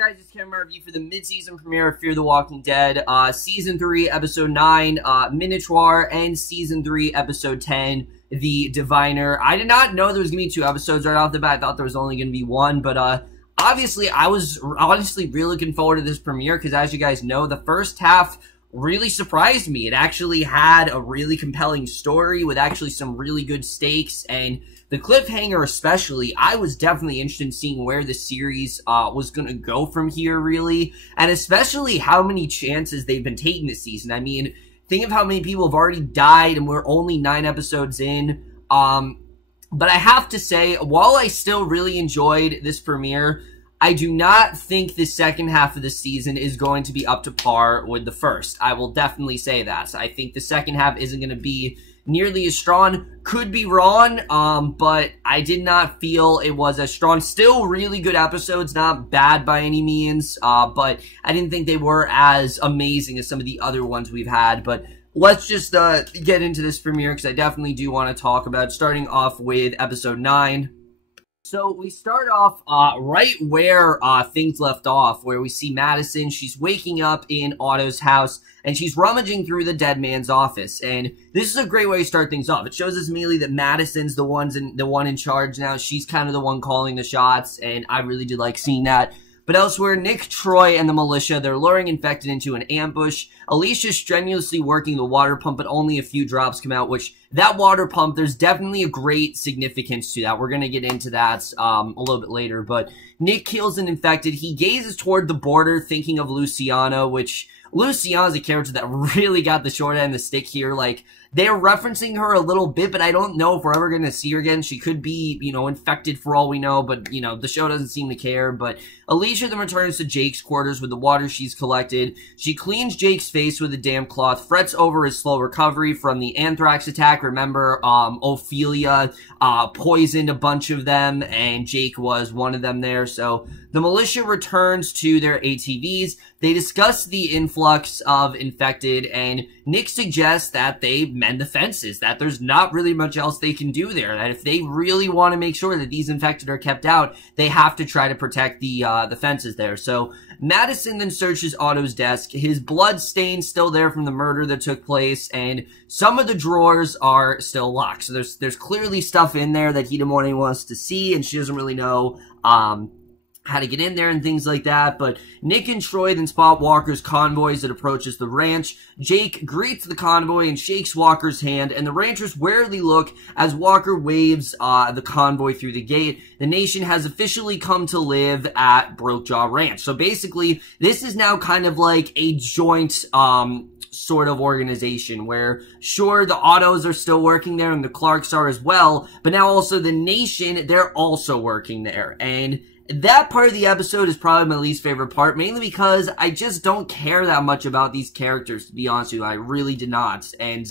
guys, it's Camera Review for the mid-season premiere of Fear the Walking Dead, Season 3, Episode 9, Minotaur, and Season 3, Episode 10, The Diviner. I did not know there was going to be 2 episodes right off the bat. I thought there was only going to be 1, but, obviously, I was honestly really looking forward to this premiere, because as you guys know, the first half really surprised me. It actually had a really compelling story with actually some really good stakes, and the cliffhanger especially, I was definitely interested in seeing where the series was going to go from here, really, and especially how many chances they've been taking this season. I mean, think of how many people have already died, and we're only 9 episodes in. But I have to say, while I still really enjoyed this premiere, I do not think the second half of the season is going to be up to par with the first. I will definitely say that. I think the second half isn't going to be nearly as strong. Could be wrong, but I did not feel it was as strong. Still really good episodes, not bad by any means, but I didn't think they were as amazing as some of the other ones we've had. But let's just get into this premiere, because I definitely do want to talk about it, starting off with Episode 9. So we start off right where things left off, where we see Madison. She's waking up in Otto's house, and she's rummaging through the dead man's office. And this is a great way to start things off. It shows us immediately that Madison's the one in charge now. She's kind of the one calling the shots, and I really did like seeing that. But elsewhere, Nick, Troy, and the militia, they're luring infected into an ambush. Alicia's strenuously working the water pump, but only a few drops come out, which, that water pump, there's definitely a great significance to that. We're going to get into that a little bit later, but Nick kills an infected. He gazes toward the border, thinking of Luciana, which Luciana's a character that really got the short end of the stick here. Like, they're referencing her a little bit, but I don't know if we're ever going to see her again. She could be, you know, infected for all we know, but, you know, the show doesn't seem to care. But Alycia then returns to Jake's quarters with the water she's collected. She cleans Jake's face with a damp cloth, frets over his slow recovery from the anthrax attack. Remember, Ophelia poisoned a bunch of them, and Jake was one of them there. So the militia returns to their ATVs. They discuss the influx of infected, and Nick suggests that they mend the fences, that there's not really much else they can do there, that if they really want to make sure that these infected are kept out, they have to try to protect the fences there. So Madison then searches Otto's desk. His blood stain's still there from the murder that took place, and some of the drawers are still locked. So there's clearly stuff in there that he didn't want anyone else to see, and she doesn't really know, how to get in there and things like that. But Nick and Troy then spot Walker's convoys that approaches the ranch. Jake greets the convoy and shakes Walker's hand, and the ranchers warily look as Walker waves the convoy through the gate. The nation has officially come to live at Brokejaw Ranch. So basically, this is now kind of like a joint sort of organization where, sure, the Ottos are still working there and the Clarks are as well, but now also the nation, they're also working there. And that part of the episode is probably my least favorite part, mainly because I just don't care that much about these characters, to be honest with you. I really did not. And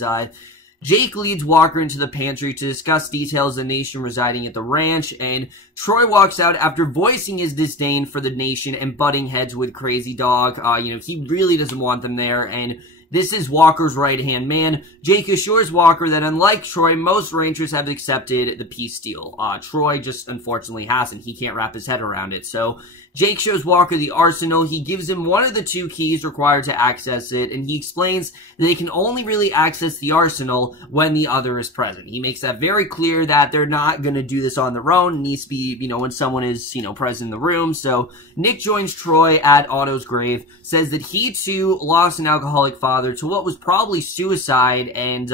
Jake leads Walker into the pantry to discuss details of the nation residing at the ranch, and Troy walks out after voicing his disdain for the nation and butting heads with Crazy Dog. You know, he really doesn't want them there, and this is Walker's right-hand man. Jake assures Walker that unlike Troy, most ranchers have accepted the peace deal. Troy just unfortunately hasn't. He can't wrap his head around it. So Jake shows Walker the arsenal. He gives him one of the 2 keys required to access it, and he explains that they can only really access the arsenal when the other is present. He makes that very clear that they're not going to do this on their own. It needs to be, you know, when someone is, you know, present in the room. So Nick joins Troy at Otto's grave, says that he too lost an alcoholic father to what was probably suicide, and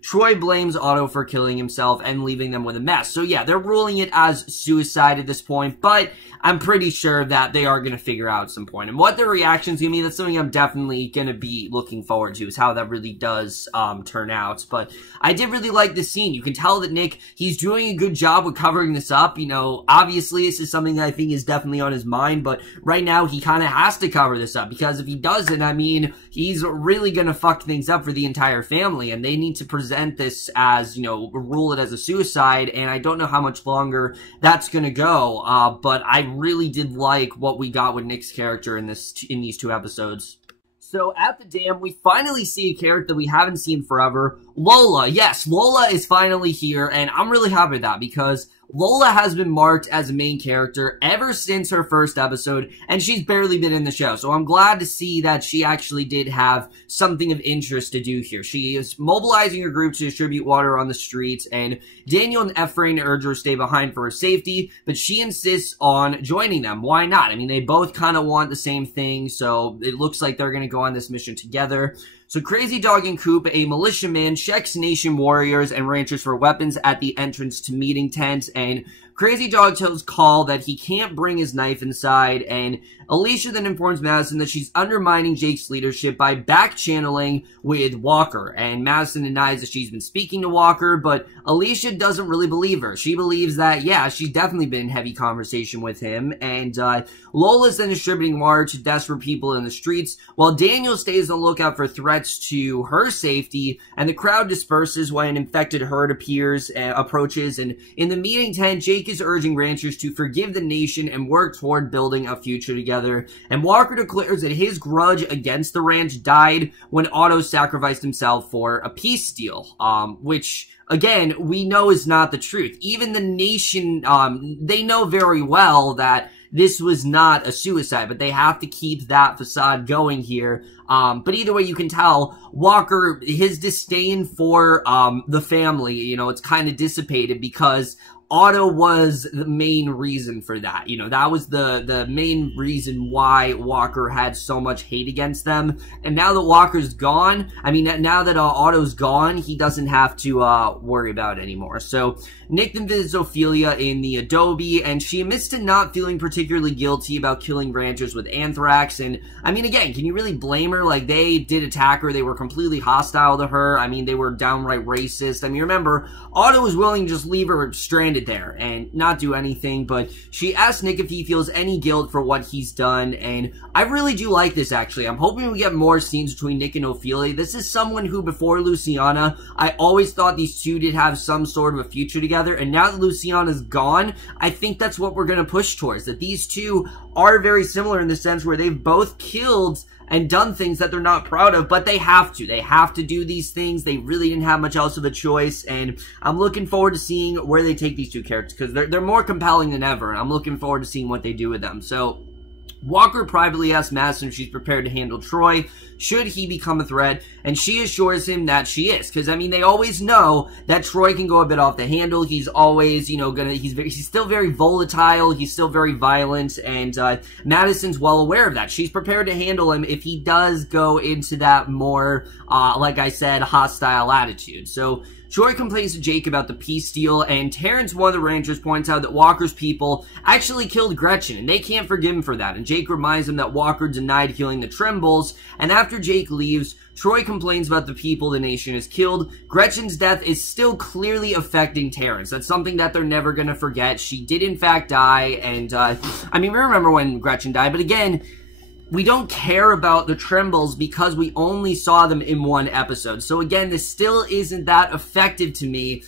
Troy blames Otto for killing himself and leaving them with a mess. So yeah, they're ruling it as suicide at this point, but I'm pretty sure that they are going to figure out at some point. And what their reaction's going to be, that's something I'm definitely going to be looking forward to, is how that really does turn out. But I did really like this scene. You can tell that Nick, he's doing a good job with covering this up. You know, obviously this is something that I think is definitely on his mind, but right now he kind of has to cover this up, because if he doesn't, I mean, he's really going to fuck things up for the entire family, and they need to present this as, you know, rule it as a suicide, and I don't know how much longer that's going to go, but I really did like what we got with Nick's character in these 2 episodes. So at the dam, we finally see a character that we haven't seen forever, Lola. Yes, Lola is finally here, and I'm really happy with that, because Lola has been marked as a main character ever since her first episode, and she's barely been in the show. So I'm glad to see that she actually did have something of interest to do here. She is mobilizing her group to distribute water on the streets, and Daniel and Ephraim urge her to stay behind for her safety, but she insists on joining them. Why not? I mean, they both kind of want the same thing, so it looks like they're going to go on this mission together. So Crazy Dog and Coop, a militiaman, checks nation warriors and ranchers for weapons at the entrance to meeting tent, and Crazy Dog tells Call that he can't bring his knife inside, and Alycia then informs Madison that she's undermining Jake's leadership by back-channeling with Walker, and Madison denies that she's been speaking to Walker, but Alycia doesn't really believe her. She believes that, yeah, she's definitely been in heavy conversation with him, and Lola's then distributing water to desperate people in the streets, while Daniel stays on the lookout for threats to her safety, and the crowd disperses when an infected herd approaches, and in the meeting tent, Jake is urging ranchers to forgive the nation and work toward building a future together. And Walker declares that his grudge against the ranch died when Otto sacrificed himself for a peace deal, which, again, we know is not the truth. Even the nation, they know very well that this was not a suicide, but they have to keep that facade going here. But either way, you can tell Walker, his disdain for the family, you know, it's kind of dissipated because Otto was the main reason for that. You know, that was the main reason why Walker had so much hate against them. And now that Walker's gone, I mean, now that Otto's gone, he doesn't have to worry about it anymore. So Nick then visits Ophelia in the adobe, and she admits to not feeling particularly guilty about killing ranchers with anthrax. And, I mean, again, can you really blame her? Like, they did attack her. They were completely hostile to her. I mean, they were downright racist. I mean, remember, Otto was willing to just leave her stranded there and not do anything, but she asks Nick if he feels any guilt for what he's done, and I really do like this, actually. I'm hoping we get more scenes between Nick and Ophelia. This is someone who, before Luciana, I always thought these two did have some sort of a future together, and now that Luciana's gone, I think that's what we're going to push towards, that these two are very similar in the sense where they've both killed and done things that they're not proud of, but they have to. They have to do these things. They really didn't have much else of a choice, and I'm looking forward to seeing where they take these two characters, because they're more compelling than ever, and I'm looking forward to seeing what they do with them. So Walker privately asks Madison if she's prepared to handle Troy should he become a threat, and she assures him that she is, because, I mean, they always know that Troy can go a bit off the handle. He's always, you know, he's still very volatile, he's still very violent, and Madison's well aware of that. She's prepared to handle him if he does go into that more, like I said, hostile attitude. So Troy complains to Jake about the peace deal, and Terrence, one of the Rangers, points out that Walker's people actually killed Gretchen, and they can't forgive him for that. And Jake reminds him that Walker denied killing the Trimbles, and after Jake leaves, Troy complains about the people the nation has killed. Gretchen's death is still clearly affecting Terrence. That's something that they're never going to forget. She did, in fact, die, and, I mean, we remember when Gretchen died, but again, we don't care about the Trimbles because we only saw them in one episode. So again, this still isn't that effective to me,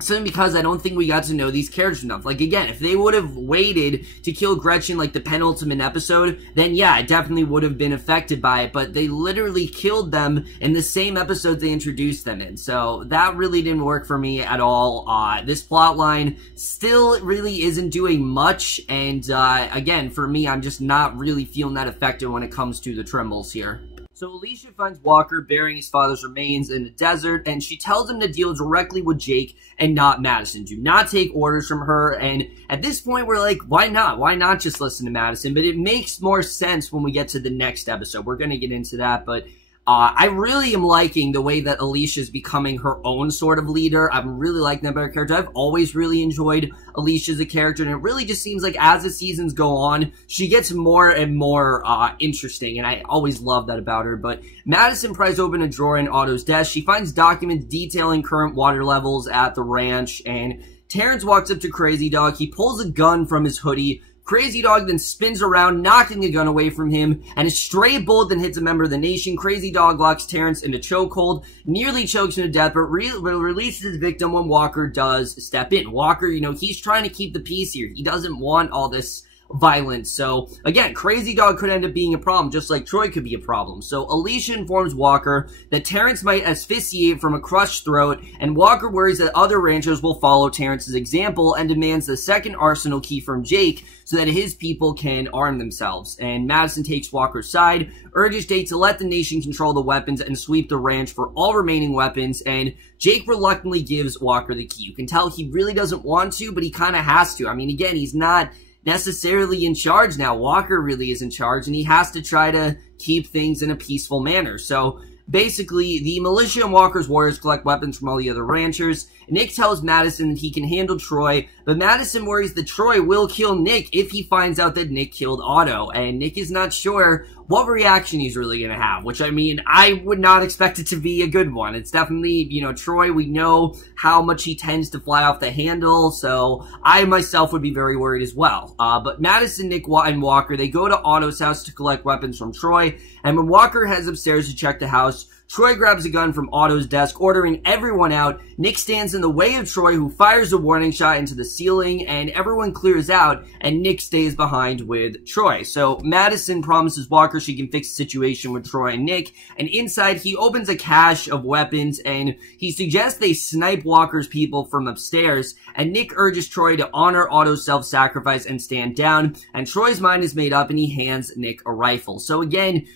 simply because I don't think we got to know these characters enough. Like, again, if they would have waited to kill Gretchen, like, the penultimate episode, then yeah, I definitely would have been affected by it, but they literally killed them in the same episode they introduced them in, so that really didn't work for me at all. This plotline still really isn't doing much, and, again, for me, I'm just not really feeling that effective when it comes to the Trimbles here. So Alycia finds Walker burying his father's remains in the desert, and she tells him to deal directly with Jake and not Madison. Do not take orders from her, and at this point we're like, why not? Why not just listen to Madison? But it makes more sense when we get to the next episode. We're going to get into that, but I really am liking the way that Alycia is becoming her own sort of leader. I'm really liking that about her character. I've always really enjoyed Alycia as a character, and it really just seems like as the seasons go on, she gets more and more interesting, and I always love that about her. But Madison pries open a drawer in Otto's desk. She finds documents detailing current water levels at the ranch, and Terrence walks up to Crazy Dog. He pulls a gun from his hoodie. Crazy Dog then spins around, knocking the gun away from him, and a stray bullet then hits a member of the nation. Crazy Dog locks Terrence in a chokehold, nearly chokes him to death, but releases his victim when Walker does step in. Walker, you know, he's trying to keep the peace here. He doesn't want all this violence. So, again, Crazy Dog could end up being a problem, just like Troy could be a problem. So, Alycia informs Walker that Terrence might asphyxiate from a crushed throat, and Walker worries that other ranchers will follow Terrence's example and demands the second arsenal key from Jake so that his people can arm themselves. And Madison takes Walker's side, urges Jake to let the nation control the weapons and sweep the ranch for all remaining weapons, and Jake reluctantly gives Walker the key. You can tell he really doesn't want to, but he kind of has to. I mean, again, he's not necessarily in charge now. Walker really is in charge, and he has to try to keep things in a peaceful manner. So, basically, the militia and Walker's warriors collect weapons from all the other ranchers. Nick tells Madison that he can handle Troy, but Madison worries that Troy will kill Nick if he finds out that Nick killed Otto, and Nick is not sure what reaction he's really going to have, which, I mean, I would not expect it to be a good one. It's definitely, you know, Troy, we know how much he tends to fly off the handle, so I myself would be very worried as well. But Madison, Nick, and Walker, they go to Otto's house to collect weapons from Troy, and when Walker heads upstairs to check the house, Troy grabs a gun from Otto's desk, ordering everyone out. Nick stands in the way of Troy, who fires a warning shot into the ceiling, and everyone clears out, and Nick stays behind with Troy. So Madison promises Walker she can fix the situation with Troy and Nick, and inside he opens a cache of weapons, and he suggests they snipe Walker's people from upstairs, and Nick urges Troy to honor Otto's self-sacrifice and stand down, and Troy's mind is made up, and he hands Nick a rifle. So again,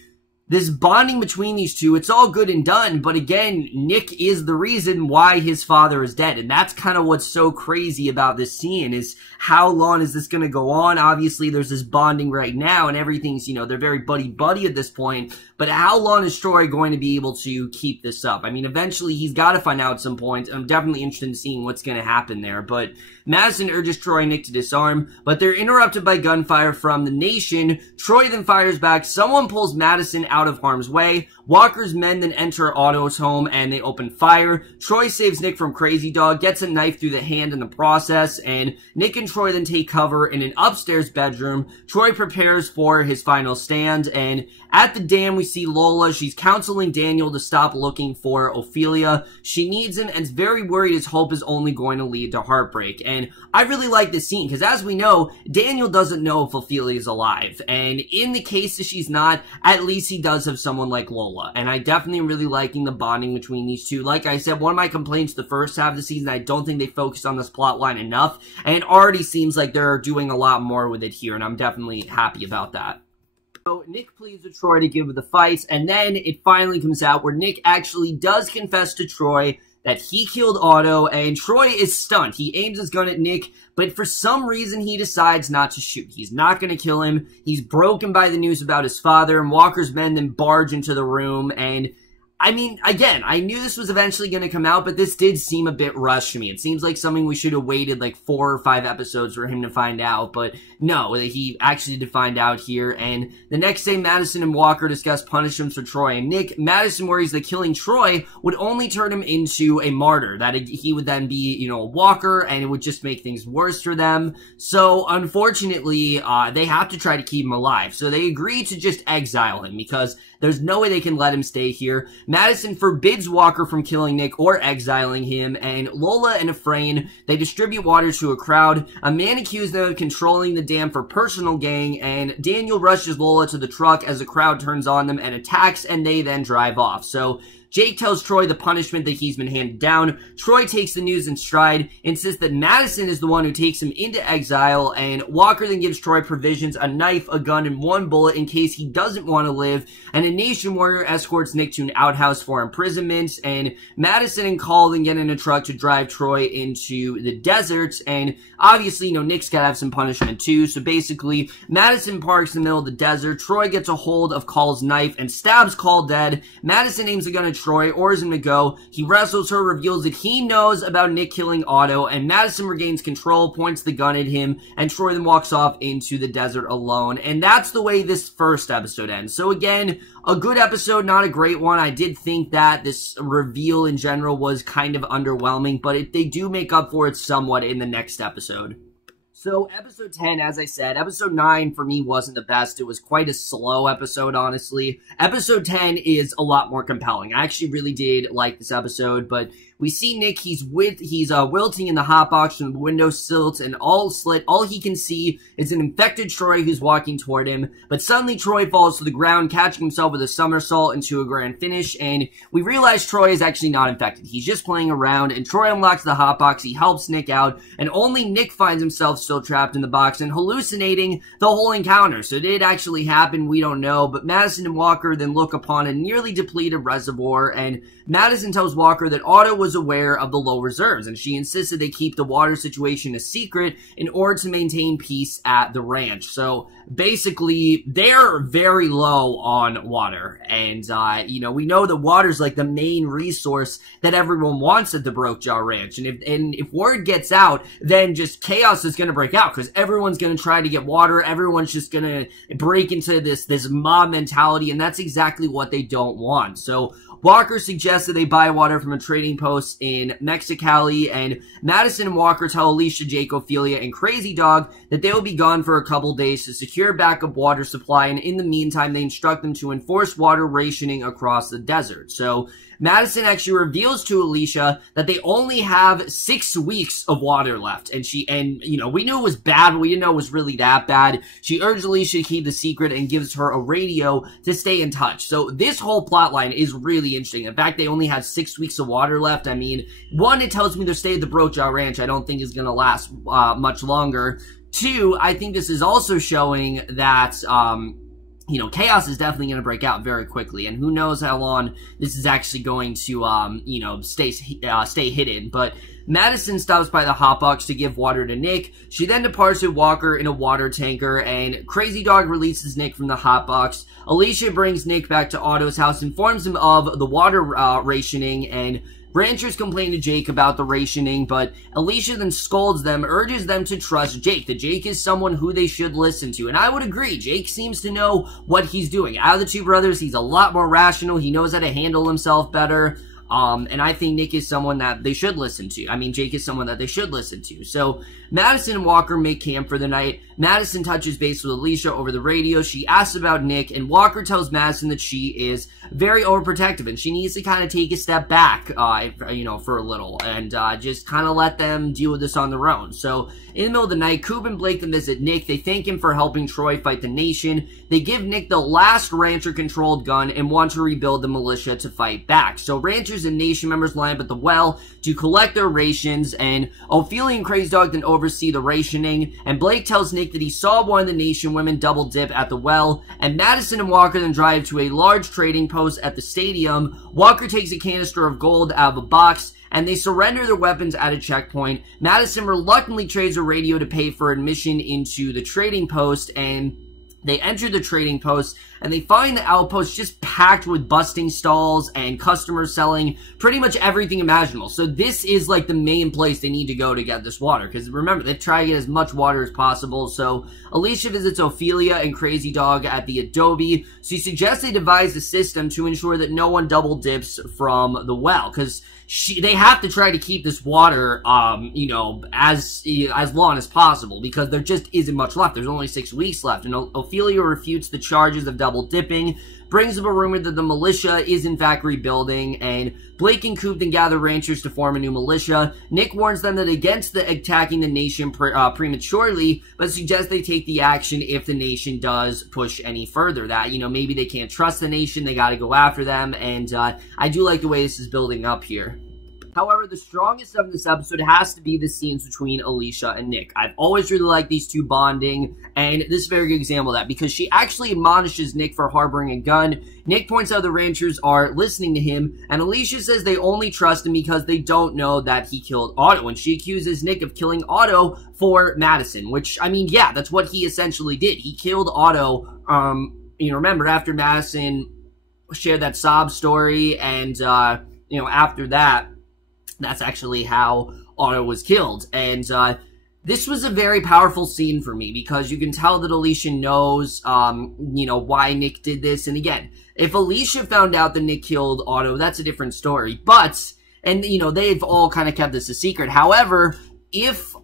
this bonding between these two, it's all good and done, but again, Nick is the reason why his father is dead, and that's kind of what's so crazy about this scene, is how long is this going to go on? Obviously, there's this bonding right now, and everything's, you know, they're very buddy-buddy at this point, but how long is Troy going to be able to keep this up? I mean, eventually, he's got to find out at some point. I'm definitely interested in seeing what's going to happen there, but Madison urges Troy and Nick to disarm, but they're interrupted by gunfire from the nation. Troy then fires back. Someone pulls Madison out of harm's way. Walker's men then enter Otto's home, and they open fire. Troy saves Nick from Crazy Dog, gets a knife through the hand in the process, and Nick and Troy then take cover in an upstairs bedroom. Troy prepares for his final stand, and at the dam, we see Lola. She's counseling Daniel to stop looking for Ophelia. She needs him and is very worried his hope is only going to lead to heartbreak. And I really like this scene because, as we know, Daniel doesn't know if Ophelia is alive. And in the case that she's not, at least he does have someone like Lola. And I definitely am really liking the bonding between these two. Like I said, one of my complaints the first half of the season, I don't think they focused on this plot line enough. And it already seems like they're doing a lot more with it here. And I'm definitely happy about that. So Nick pleads with Troy to give the fight, and then it finally comes out where Nick actually does confess to Troy that he killed Otto, and Troy is stunned. He aims his gun at Nick, but for some reason he decides not to shoot. He's not going to kill him. He's broken by the news about his father, and Walker's men then barge into the room, and I mean, again, I knew this was eventually going to come out, but this did seem a bit rushed to me. It seems like something we should have waited like 4 or 5 episodes for him to find out, but no, he actually did find out here, and the next day, Madison and Walker discuss punishments for Troy and Nick. Madison worries that killing Troy would only turn him into a martyr, that he would then be, you know, a Walker, and it would just make things worse for them. So, unfortunately, they have to try to keep him alive. So they agree to just exile him, because there's no way they can let him stay here. Madison forbids Walker from killing Nick or exiling him, and Lola and Ephraim, they distribute water to a crowd. A man accused them of controlling the dam for personal gain, and Daniel rushes Lola to the truck as the crowd turns on them and attacks, and they then drive off. So Jake tells Troy the punishment that he's been handed down. Troy takes the news in stride, insists that Madison is the one who takes him into exile, and Walker then gives Troy provisions, a knife, a gun, and 1 bullet in case he doesn't want to live, and a nation warrior escorts Nick to an outhouse for imprisonment, and Madison and Call then get in a truck to drive Troy into the desert, and obviously, you know, Nick's gotta have some punishment too, so basically, Madison parks in the middle of the desert. Troy gets a hold of Call's knife and stabs Call dead. Madison aims a gun at Troy, orders him to go. He wrestles her, reveals that he knows about Nick killing Otto, and Madison regains control, points the gun at him, and Troy then walks off into the desert alone. And that's the way this first episode ends. So again, a good episode, not a great one. I did think that this reveal in general was kind of underwhelming, but they do make up for it somewhat in the next episode. So, episode 10, as I said, episode 9 for me wasn't the best. It was quite a slow episode, honestly. Episode 10 is a lot more compelling. I actually really did like this episode, but we see Nick, he's wilting in the hot box from the window silt and all slit. All he can see is an infected Troy who's walking toward him, but suddenly Troy falls to the ground, catching himself with a somersault into a grand finish, and we realize Troy is actually not infected. He's just playing around, and Troy unlocks the hot box, he helps Nick out, and only Nick finds himself still trapped in the box and hallucinating the whole encounter. So did it actually happen? We don't know, but Madison and Walker then look upon a nearly depleted reservoir, and Madison tells Walker that Otto was aware of the low reserves, and she insisted they keep the water situation a secret in order to maintain peace at the ranch. So basically, they're very low on water, and you know, we know that water's like the main resource that everyone wants at the Brokejaw Ranch, and if word gets out, then just chaos is going to break out, because everyone's going to try to get water, everyone's just going to break into this mob mentality, and that's exactly what they don't want. So Walker suggests that they buy water from a trading post in Mexicali, and Madison and Walker tell Alycia, Jake, Ophelia, and Crazy Dog that they will be gone for a couple days to secure backup water supply, and in the meantime, they instruct them to enforce water rationing across the desert. So Madison actually reveals to Alycia that they only have 6 weeks of water left, and you know, we knew it was bad, but we didn't know it was really that bad. She urged Alycia to keep the secret and gives her a radio to stay in touch. So this whole plotline is really interesting. In fact, they only have 6 weeks of water left. I mean, one, it tells me their stay at the Brokejaw Ranch I don't think is going to last much longer. Two, I think this is also showing that you know, chaos is definitely going to break out very quickly, and who knows how long this is actually going to, you know, stay hidden. But Madison stops by the hotbox to give water to Nick. She then departs with Walker in a water tanker, and Crazy Dog releases Nick from the hotbox. Alycia brings Nick back to Otto's house, informs him of the water rationing, and ranchers complain to Jake about the rationing, but Alycia then scolds them, urges them to trust Jake, that Jake is someone who they should listen to. And I would agree, Jake seems to know what he's doing. Out of the two brothers, he's a lot more rational, he knows how to handle himself better. And I think Nick is someone that they should listen to. I mean, Jake is someone that they should listen to. So, Madison and Walker make camp for the night. Madison touches base with Alycia over the radio. She asks about Nick, and Walker tells Madison that she is very overprotective, and she needs to kind of take a step back, you know, for a little, and just kind of let them deal with this on their own. So, in the middle of the night, Coop and Blake then visit Nick. They thank him for helping Troy fight the Nation. They give Nick the last rancher-controlled gun and want to rebuild the militia to fight back. So, ranchers and Nation members line up at the well to collect their rations, and Ophelia and Crazy Dog then oversee the rationing, and Blake tells Nick that he saw one of the Nation women double dip at the well, and Madison and Walker then drive to a large trading post at the stadium. Walker takes a canister of gold out of a box, and they surrender their weapons at a checkpoint. Madison reluctantly trades a radio to pay for admission into the trading post, and they enter the trading post, and they find the outpost just packed with busting stalls and customers selling pretty much everything imaginable. So this is like the main place they need to go to get this water, because remember, they try to get as much water as possible. So Alycia visits Ophelia and Crazy Dog at the Adobe. She suggests they devise a system to ensure that no one double dips from the well, because they have to try to keep this water, you know, as long as possible, because there just isn't much left. There's only 6 weeks left, and Ophelia refutes the charges of double dipping, brings up a rumor that the militia is in fact rebuilding, and Blake and Coop then gather ranchers to form a new militia. Nick warns them that against attacking the Nation prematurely, but suggests they take the action if the Nation does push any further. That, you know, maybe they can't trust the Nation, they gotta go after them, and I do like the way this is building up here. However, the strongest of this episode has to be the scenes between Alycia and Nick. I've always really liked these two bonding, and this is a very good example of that, because she actually admonishes Nick for harboring a gun. Nick points out the ranchers are listening to him, and Alycia says they only trust him because they don't know that he killed Otto, and she accuses Nick of killing Otto for Madison, which, I mean, yeah, that's what he essentially did. He killed Otto, you know, remember, after Madison shared that sob story, and, you know, after that, that's actually how Otto was killed. And this was a very powerful scene for me, because you can tell that Alycia knows, you know, why Nick did this. And again, if Alycia found out that Nick killed Otto, that's a different story. But, and, you know, they've all kind of kept this a secret. However, if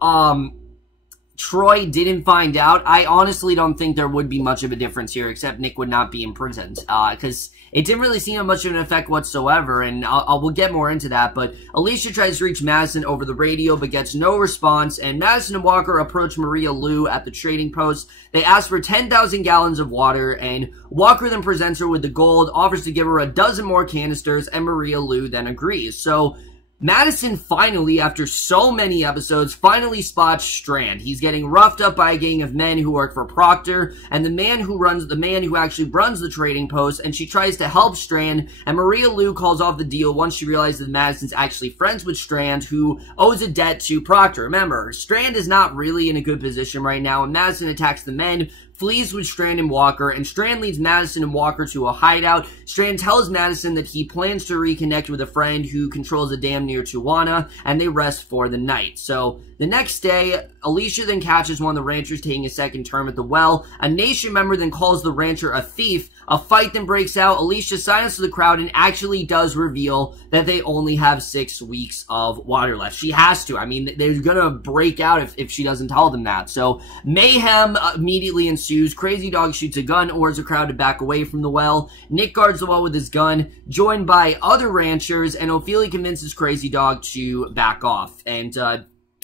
Troy didn't find out, I honestly don't think there would be much of a difference here, except Nick would not be imprisoned, because it didn't really seem much of an effect whatsoever, and we'll get more into that, but Alycia tries to reach Madison over the radio, but gets no response, and Madison and Walker approach Maria Lou at the trading post. They ask for 10,000 gallons of water, and Walker then presents her with the gold, offers to give her a dozen more canisters, and Maria Lou then agrees. So Madison finally, after so many episodes, finally spots Strand. He's getting roughed up by a gang of men who work for Proctor, and the man who actually runs the trading post, and she tries to help Strand, and Maria Lou calls off the deal once she realizes that Madison's actually friends with Strand, who owes a debt to Proctor. Remember, Strand is not really in a good position right now, and Madison attacks the men, flees with Strand and Walker, and Strand leads Madison and Walker to a hideout. Strand tells Madison that he plans to reconnect with a friend who controls a dam near Tijuana, and they rest for the night. So, the next day, Alycia then catches one of the ranchers taking a second term at the well. A Nation member then calls the rancher a thief. A fight then breaks out. Alycia silences the crowd and actually does reveal that they only have 6 weeks of water left. She has to. I mean, they're gonna break out if she doesn't tell them that. So, mayhem immediately ensues. Crazy Dog shoots a gun, orders the crowd to back away from the well. Nick guards the well with his gun, joined by other ranchers, and Ophelia convinces Crazy Dog to back off. And,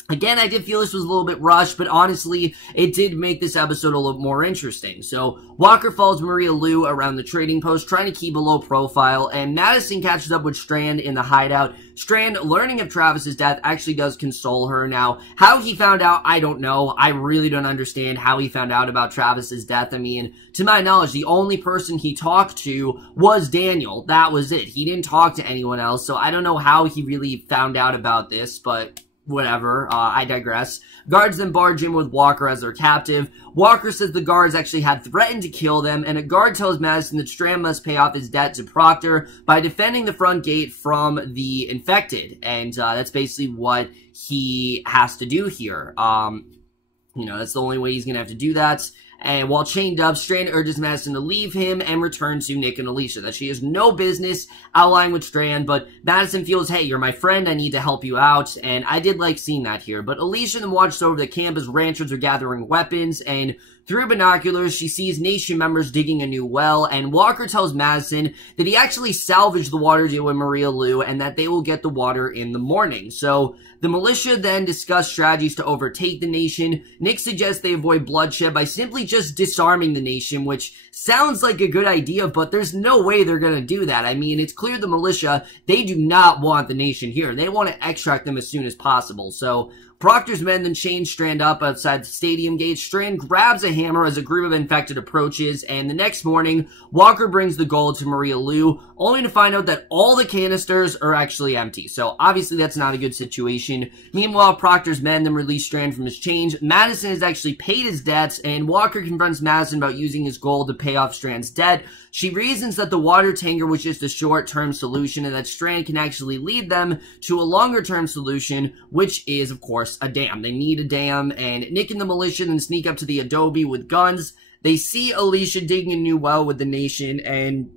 again, I did feel this was a little bit rushed, but honestly, it did make this episode a little more interesting. So, Walker follows Maria Lou around the trading post, trying to keep a low profile, and Madison catches up with Strand in the hideout. Strand, learning of Travis's death, actually does console her. Now, how he found out, I don't know. I really don't understand how he found out about Travis's death. I mean, to my knowledge, the only person he talked to was Daniel. That was it. He didn't talk to anyone else, so I don't know how he really found out about this, but whatever, I digress. Guards then barge in with Walker as their captive. Walker says the guards actually had threatened to kill them, and a guard tells Madison that Strand must pay off his debt to Proctor by defending the front gate from the infected, and that's basically what he has to do here. You know, that's the only way he's gonna have to do that. And while chained up, Strand urges Madison to leave him and return to Nick and Alycia, that she has no business allying with Strand, but Madison feels, hey, you're my friend, I need to help you out, and I did like seeing that here. But Alycia then watches over the camp as ranchers are gathering weapons, and through binoculars, she sees Nation members digging a new well, and Walker tells Madison that he actually salvaged the water deal with Maria Lou, and that they will get the water in the morning. So, the militia then discuss strategies to overtake the Nation. Nick suggests they avoid bloodshed by simply just disarming the Nation, which sounds like a good idea, but there's no way they're gonna do that. I mean, it's clear the militia, they do not want the Nation here. They want to extract them as soon as possible. So, Proctor's men then chain Strand up outside the stadium gate. Strand grabs a hammer as a group of infected approaches, and the next morning, Walker brings the gold to Maria Lou, only to find out that all the canisters are actually empty. So, obviously, that's not a good situation. Meanwhile, Proctor's men then release Strand from his chains. Madison has actually paid his debts, and Walker confronts Madison about using his gold to pay off Strand's debt. She reasons that the water tanker was just a short-term solution, and that Strand can actually lead them to a longer-term solution, which is, of course, a dam. They need a dam, and Nick and the militia then sneak up to the adobe with guns. They see Alycia digging a new well with the Nation, and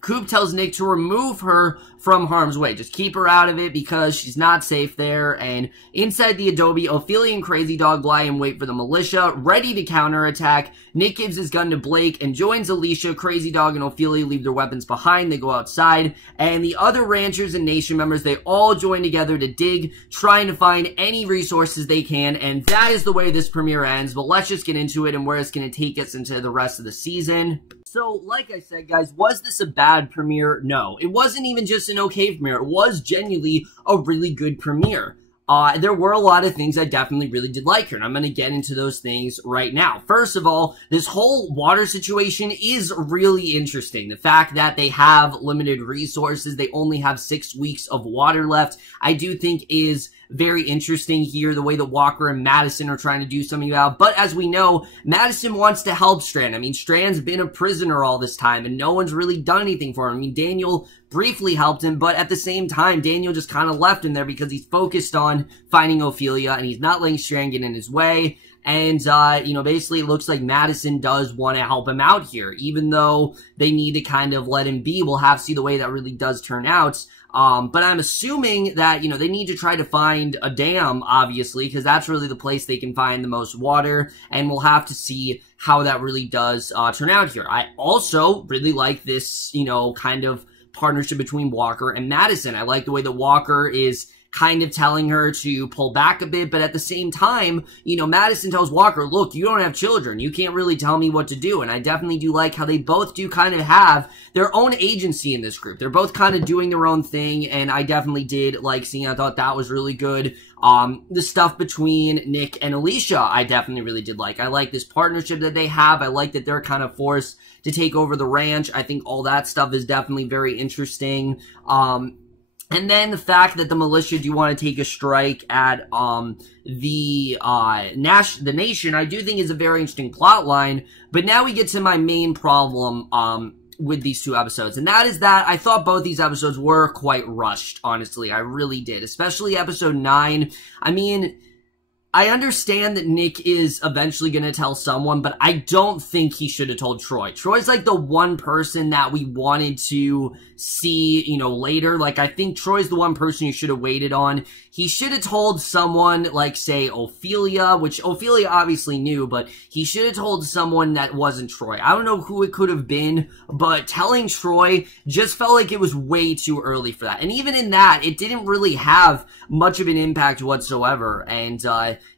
Coop tells Nick to remove her from harm's way. Just keep her out of it because she's not safe there. And inside the adobe, Ophelia and Crazy Dog lie in wait for the militia, ready to counterattack. Nick gives his gun to Blake and joins Alycia. Crazy Dog and Ophelia leave their weapons behind. They go outside. And the other ranchers and Nation members, they all join together to dig, trying to find any resources they can. And that is the way this premiere ends. But let's just get into it and where it's going to take us into the rest of the season. So, like I said, guys, was this a bad premiere? No. It wasn't even just an okay premiere. It was genuinely a really good premiere. There were a lot of things I definitely really did like here, and I'm going to get into those things right now. First of all, this whole water situation is really interesting. The fact that they have limited resources, they only have 6 weeks of water left, I do think is very interesting here, the way that Walker and Madison are trying to do something about. But as we know, Madison wants to help Strand. I mean, Strand's been a prisoner all this time, and no one's really done anything for him. I mean, Daniel briefly helped him, but at the same time, Daniel just kind of left him there because he's focused on finding Ophelia, and he's not letting Strand get in his way. And, you know, basically it looks like Madison does want to help him out here, even though they need to kind of let him be. We'll have to see the way that really does turn out. But I'm assuming that, you know, they need to try to find a dam, obviously, because that's really the place they can find the most water, and we'll have to see how that really does turn out here. I also really like this, you know, kind of partnership between Walker and Madison. I like the way that Walker is kind of telling her to pull back a bit, but at the same time, you know, Madison tells Walker, look, you don't have children. You can't really tell me what to do. And I definitely do like how they both do kind of have their own agency in this group. They're both kind of doing their own thing, and I definitely did like seeing. I thought that was really good. The stuff between Nick and Alycia, I definitely really did like. I like this partnership that they have. I like that they're kind of forced to take over the ranch. I think all that stuff is definitely very interesting. And then the fact that the militia do want to take a strike at the nation, I do think is a very interesting plot line. But now we get to my main problem with these two episodes, and that is that I thought both these episodes were quite rushed, honestly. I really did, especially episode 9. I mean, I understand that Nick is eventually going to tell someone, but I don't think he should have told Troy. Troy's like the one person that we wanted to see, you know, later. Like, I think Troy's the one person you should have waited on. He should have told someone, like, say, Ophelia, which Ophelia obviously knew, but he should have told someone that wasn't Troy. I don't know who it could have been, but telling Troy just felt like it was way too early for that. And even in that, it didn't really have much of an impact whatsoever. And,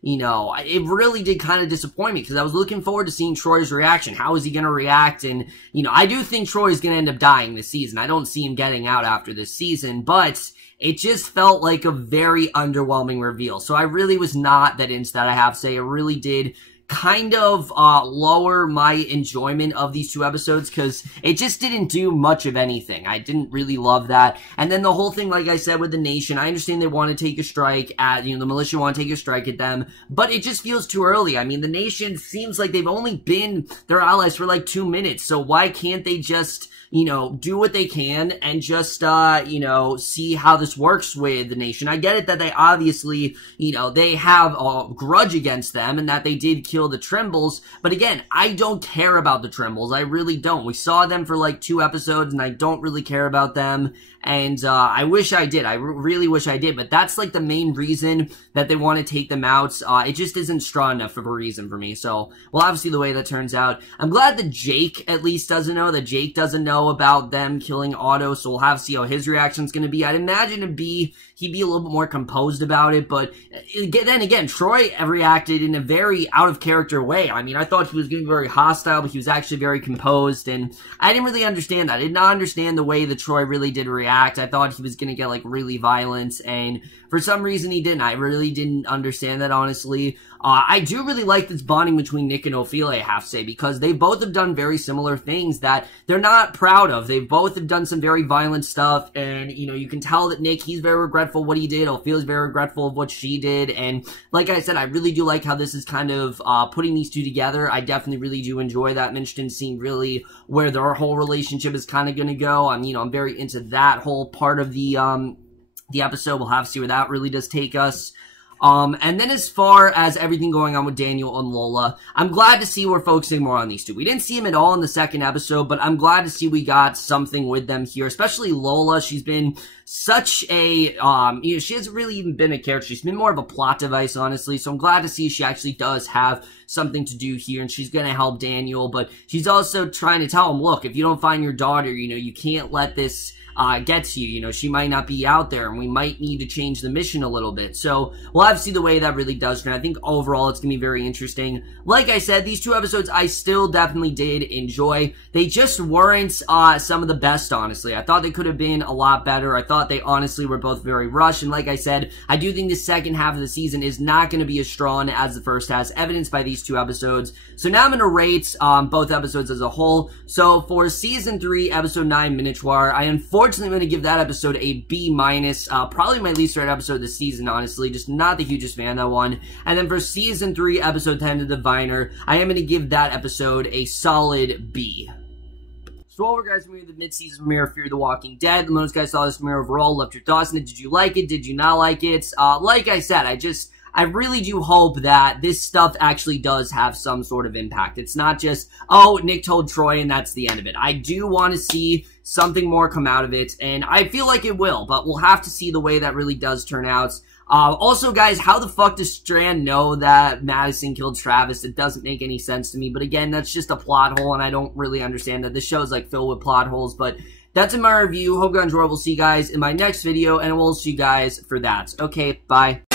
you know, it really did kind of disappoint me because I was looking forward to seeing Troy's reaction. How is he going to react? And, you know, I do think Troy is going to end up dying this season. I don't see him getting out after this season, but it just felt like a very underwhelming reveal. So I really was not that into that, I have to say. It really did kind of lower my enjoyment of these two episodes because it just didn't do much of anything. I didn't really love that. And then the whole thing, like I said, with the nation, I understand they want to take a strike at, you know, the militia want to take a strike at them, but it just feels too early. I mean, the nation seems like they've only been their allies for like 2 minutes, so why can't they just, you know, do what they can and just, you know, see how this works with the nation. I get it that they obviously, you know, they have a grudge against them and that they did kill the Trimbles, but again, I don't care about the Trimbles. I really don't. We saw them for like 2 episodes and I don't really care about them. And I wish I did. I really wish I did. But that's like the main reason that they want to take them out. It just isn't strong enough of a reason for me. So we'll have to see the way that turns out. I'm glad that Jake at least doesn't know. That Jake doesn't know about them killing Otto. So we'll have to see how his reaction's going to be. I'd imagine he'd be a little bit more composed about it. But then again, Troy reacted in a very out of character way. I mean, I thought he was getting very hostile, but he was actually very composed. And I didn't really understand that. I did not understand the way that Troy really did react. I thought he was going to get, like, really violent, and for some reason he didn't. I really didn't understand that, honestly. I do really like this bonding between Nick and Ophelia, I have to say, because they both have done very similar things that they're not proud of. They both have done some very violent stuff, and, you know, you can tell that Nick, he's very regretful of what he did. Ophelia's very regretful of what she did, and like I said, I really do like how this is kind of putting these two together. I definitely really do enjoy that. I'm interested in seeing really where their whole relationship is kind of going to go. I'm very into that whole part of the episode. We'll have to see where that really does take us. And then as far as everything going on with Daniel and Lola, I'm glad to see we're focusing more on these two. We didn't see him at all in the second episode, but I'm glad to see we got something with them here, especially Lola. She's been such a, you know, she hasn't really even been a character. She's been more of a plot device, honestly, so I'm glad to see she actually does have something to do here, and she's gonna help Daniel, but she's also trying to tell him, look, if you don't find your daughter, you know, you can't let this get to you. You know, she might not be out there, and we might need to change the mission a little bit. So we'll have to see the way that really does. And I think overall it's going to be very interesting. Like I said, these 2 episodes I still definitely did enjoy. They just weren't some of the best, honestly. I thought they could have been a lot better. I thought they honestly were both very rushed. And like I said, I do think the second half of the season is not going to be as strong as the first half, evidenced by these 2 episodes. So now I'm going to rate both episodes as a whole. So for Season 3, Episode 9, Minotaur, I unfortunately I'm going to give that episode a B-. Probably my least favorite episode of the season, honestly. Just not the hugest fan of that one. And then for Season 3, Episode 10, The Diviner, I am going to give that episode a solid B. So over, guys, we the mid-season premiere of Fear the Walking Dead. The most guys saw this premiere overall. Loved your thoughts on it. Did you like it? Did you not like it? Like I said, I really do hope that this stuff actually does have some sort of impact. It's not just, oh, Nick told Troy and that's the end of it. I do want to see something more come out of it, and I feel like it will, but we'll have to see the way that really does turn out. Also, guys, how the fuck does Strand know that Madison killed Travis? It doesn't make any sense to me, but again, that's just a plot hole, and I don't really understand that. This show is, like, filled with plot holes, but that's in my review. Hope you enjoyed. We'll see you guys in my next video, and we'll see you guys for that. Okay, bye.